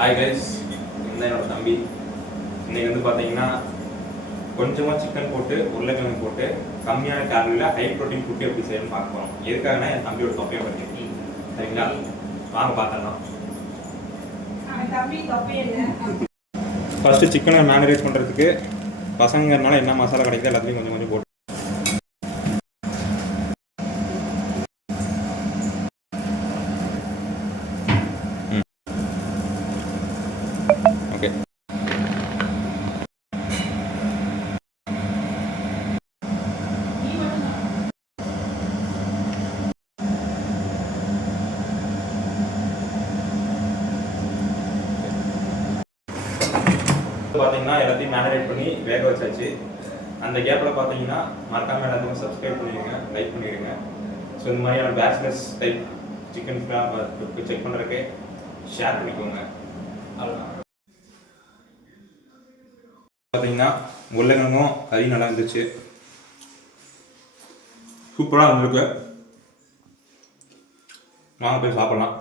Hi guys, இந்த என்னோட தம்பி. இன்னைக்கு வந்து பார்த்தீங்கன்னா கொஞ்சமாக சிக்கன் போட்டு உருளைக்கிழங்கு போட்டு கம்மியான கேலரியில் ஹை ப்ரோட்டீன் ஃபுட்டு எப்படி செய்யணும்னு பார்க்க போகிறோம். எதுக்காகனா என் தம்பியோட தொப்பையை பற்றி. சரிங்களா, வாங்க பார்த்தலாம். ஃபஸ்ட்டு சிக்கனை மேரினேட் பண்ணுறதுக்கு பசங்கனால என்ன மசாலா கிடைக்குது எல்லாத்தையும் கொஞ்சம் கொஞ்சம் போட்டு ஓகே. பார்த்தீங்கன்னா எல்லாத்தையும் மேரினேட் பண்ணி வேக வச்சாச்சு. அந்த கேப்பில் பார்த்தீங்கன்னா மறக்காமல் எல்லாத்தையும் சப்ஸ்கிரைப் பண்ணிடுங்க, லைக் பண்ணிடுங்க. ஸோ இந்த மாதிரியான பேச்சுலர்ஸ் டைப் சிக்கன் செக் பண்ணுறதுக்கு ஷேர் பண்ணிக்கோங்க. பார்த்தீங்கன்னா உருளைக்கிழங்கும் கறி நல்லா இருந்துச்சு, சூப்பராக இருந்திருக்கு. வாங்க போய் சாப்பிட்லாம்.